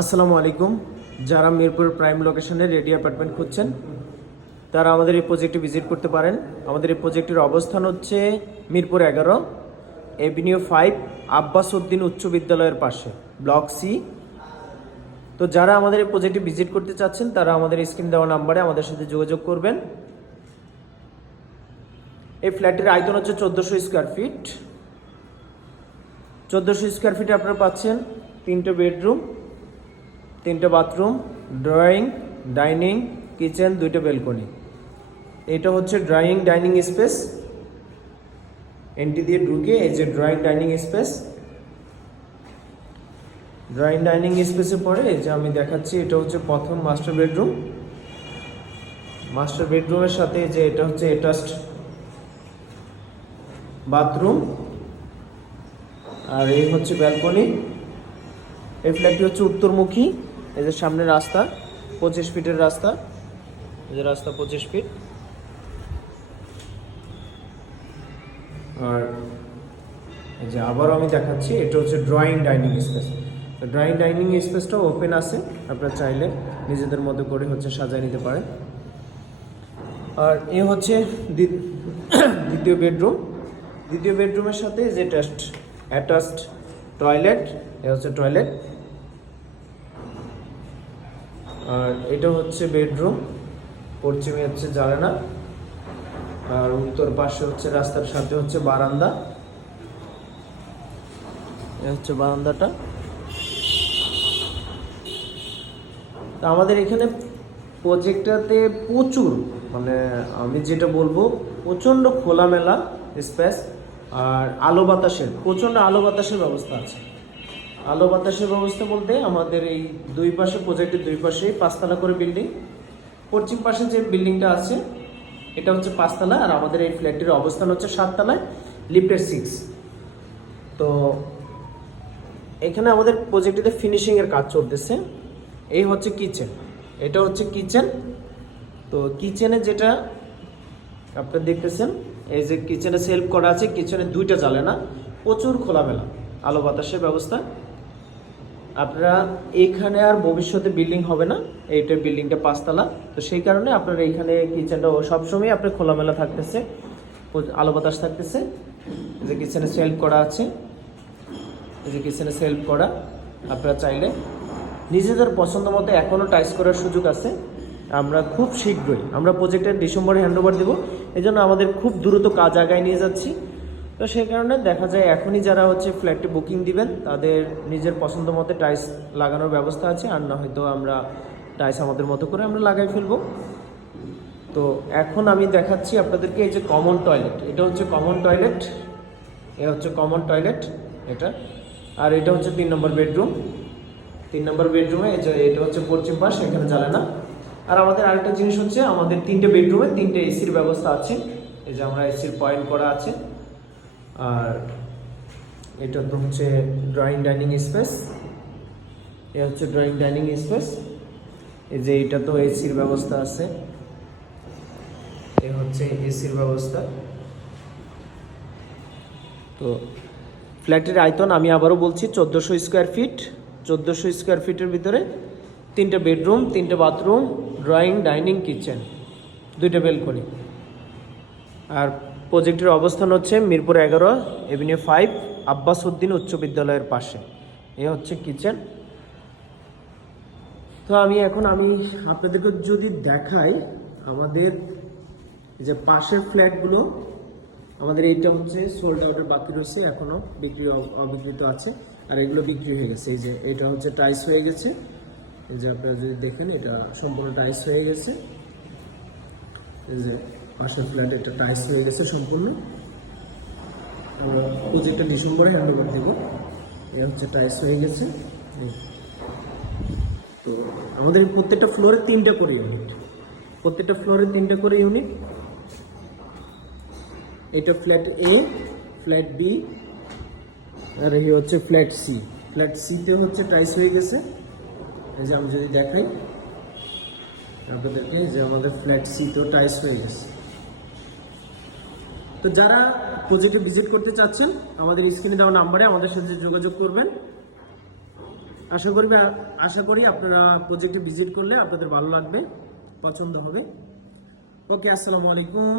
আসসালামু আলাইকুম। যারা মিরপুর প্রাইম লোকেশনে রেডি অ্যাপার্টমেন্ট খুঁজছেন তারা আমাদের এই প্রজেক্টে ভিজিট করতে পারেন। আমাদের এই প্রজেক্টের অবস্থান হচ্ছে মিরপুর 11 এভিনিউ 5 আব্বাস উদ্দিন উচ্চ বিদ্যালয়ের পাশে, ব্লক সি। তো যারা আমাদের এই প্রজেক্টে ভিজিট করতে চাচ্ছেন তারা আমাদের স্ক্রিন দেওয়া নাম্বারে আমাদের সাথে যোগাযোগ করবেন। এই ফ্ল্যাটের আয়তন হচ্ছে 1400 স্কোয়ার ফিট। 1400 স্কোয়ার ফিটে আপনারা পাচ্ছেন 3টে বেডরুম, 3টে বাথরুম, ড্রয়িং, ডাইনিং, কিচেন, 2টে ব্যালকনি। এটা হচ্ছে ড্রয়িং ডাইনিং স্পেস। এন্ট্রি দিয়ে ঢুকে এই যে drawing dining space. Drawing dining স্পেসে পরে এই যে আমি দেখাচ্ছি, এটা হচ্ছে প্রথম মাস্টার বেডরুম। মাস্টার বেডরুমের সাথে যে এটা হচ্ছে অ্যাটাচড বাথরুম, আর এই হচ্ছে ব্যালকনি। এই ফ্ল্যাটটি হচ্ছে উত্তরমুখী। এই যে সামনে রাস্তা, 25 ফিটের রাস্তা। এই যে রাস্তা 25 ফিট। আর এই যে আবারও আমি দেখাচ্ছি, এটা হচ্ছে ড্রয়িং ডাইনিং স্পেস। তো ড্রয়িং ডাইনিং স্পেসটা ওপেন আছে, আপনারা চাইলে নিজেদের মতো করে হচ্ছে সাজিয়ে নিতে পারেন। আর এ হচ্ছে দ্বিতীয় বেডরুম। দ্বিতীয় বেডরুমের সাথে যে অ্যাটাচড টয়লেট, এ হচ্ছে টয়লেট। আর এটা হচ্ছে বেডরুম, পশ্চিমে হচ্ছে জানালা, আর উত্তর পাশে হচ্ছে রাস্তার সাথে হচ্ছে বারান্দা। এ হচ্ছে বারান্দাটা। তা আমাদের এখানে প্রজেক্টটাতে প্রচুর, মানে আমি যেটা বলবো, প্রচণ্ড খোলামেলা স্পেস আর আলো বাতাসের, প্রচণ্ড আলো বাতাসের ব্যবস্থা আছে। আলো বাতাসের ব্যবস্থা বলতে আমাদের এই দুই পাশে, প্রজেক্টের দুই পাশেই 5তলা করে বিল্ডিং। পশ্চিম পাশে যে বিল্ডিংটা আছে এটা হচ্ছে 5তলা, আর আমাদের এই ফ্ল্যাটটির অবস্থান হচ্ছে 7তলায়, লিফটের 6। তো এখানে আমাদের প্রজেক্টটিতে ফিনিশিংয়ের কাজ চলতেছে। এই হচ্ছে কিচেন, এটা হচ্ছে কিচেন। তো কিচেনে যেটা আপনারা দেখতেছেন, এই যে কিচেনে সেলফ করা আছে, কিচেনে 2টা জানালা, প্রচুর খোলামেলা আলো বাতাসের ব্যবস্থা। আপনারা এখানে আর ভবিষ্যতে বিল্ডিং হবে না, এইটা বিল্ডিংটা 5তলা, তো সেই কারণে আপনারা এইখানে কিচেনটা সবসময় আপনার খোলামেলা থাকতেছে, আলো বাতাস থাকতেছে। এই যে কিচেনে সেলফ করা আছে, এই যে কিচেনে সেলফ করা। আপনারা চাইলে নিজেদের পছন্দ মতো এখনও টাইস করার সুযোগ আছে। আমরা খুব শীঘ্রই আমরা প্রজেক্টের ডিসেম্বরে হ্যান্ডওভার দেবো, এই জন্য আমাদের খুব দ্রুত কাজ আগায় নিয়ে যাচ্ছি। তো সেই কারণে দেখা যায় এখনই যারা হচ্ছে ফ্ল্যাটটি বুকিং দিবেন তাদের নিজের পছন্দ মতো টাইস লাগানোর ব্যবস্থা আছে, আর না হয়তো আমরা টাইস আমাদের মতো করে আমরা লাগাই ফেলবো। তো এখন আমি দেখাচ্ছি আপনাদেরকে এই যে কমন টয়লেট, এটা হচ্ছে কমন টয়লেট। এ হচ্ছে কমন টয়লেট এটা। আর এটা হচ্ছে 3 নম্বর বেডরুম। 3 নম্বর বেডরুমে এই যে এটা হচ্ছে পশ্চিম পাশ, এখানে জ্বালানা। আর আমাদের আরেকটা জিনিস হচ্ছে, আমাদের 3টে বেডরুমে 3টে এসির ব্যবস্থা আছে। এই যে আমরা এসির পয়েন্ট করা আছে। আর এটা তো হচ্ছে ড্রয়িং ডাইনিং স্পেস। এ হচ্ছে ড্রয়িং ডাইনিং স্পেস। এই যে এটা তো এসির ব্যবস্থা আছে, এ হচ্ছে এসির ব্যবস্থা। তো ফ্ল্যাটের আয়তন আমি আবারও বলছি 1400 স্কোয়ার ফিট। 1400 স্কোয়ার ফিটের ভিতরে 3টে বেডরুম, 3টে বাথরুম, ড্রয়িং ডাইনিং কিচেন, 2টে ব্যালকনি। আর প্রজেক্টের অবস্থান হচ্ছে মিরপুর 11 এভিনিউ 5 আব্বাস উদ্দিন উচ্চ বিদ্যালয়ের পাশে। এ হচ্ছে কিচেন। তো আমি আপনাদেরকে যদি দেখাই, আমাদের যে পাশের ফ্ল্যাটগুলো, আমাদের এইটা হচ্ছে সোল্ড আউটের বাকি রয়েছে, এখনও অবিকৃত আছে। আর এগুলো বিক্রি হয়ে গেছে। এই যে এটা হচ্ছে টাইস হয়ে গেছে, এই যে আপনারা যদি দেখেন এটা সম্পূর্ণ টাইস হয়ে গেছে। এই যে পাশের ফ্ল্যাট, এটা টাইস হয়ে গেছে সম্পূর্ণ। আমরা প্রজেক্টটা ডিসেম্বরে হ্যান্ডওভার দেব। এ হচ্ছে টাইস হয়ে গেছে। তো আমাদের প্রত্যেকটা ফ্লোরে 3টে করে ইউনিট, প্রত্যেকটা ফ্লোরে 3টে করে ইউনিট। এটা ফ্ল্যাট এ, ফ্ল্যাট বি, আর এই হচ্ছে ফ্ল্যাট সি। ফ্ল্যাট সিতে হচ্ছে টাইস হয়ে গেছে। এই যে আমি যদি দেখাই আপনাদেরকে, যে আমাদের ফ্ল্যাট সিতেও টাইস হয়ে গেছে। তো যারা প্রজেক্টে ভিজিট করতে চাচ্ছেন আমাদের স্ক্রিনে দেওয়া নাম্বারে আমাদের সাথে যোগাযোগ করবেন। আশা করি আপনারা প্রজেক্টে ভিজিট করলে আপনাদের ভালো লাগবে, পছন্দ হবে। ওকে, আসসালামু আলাইকুম।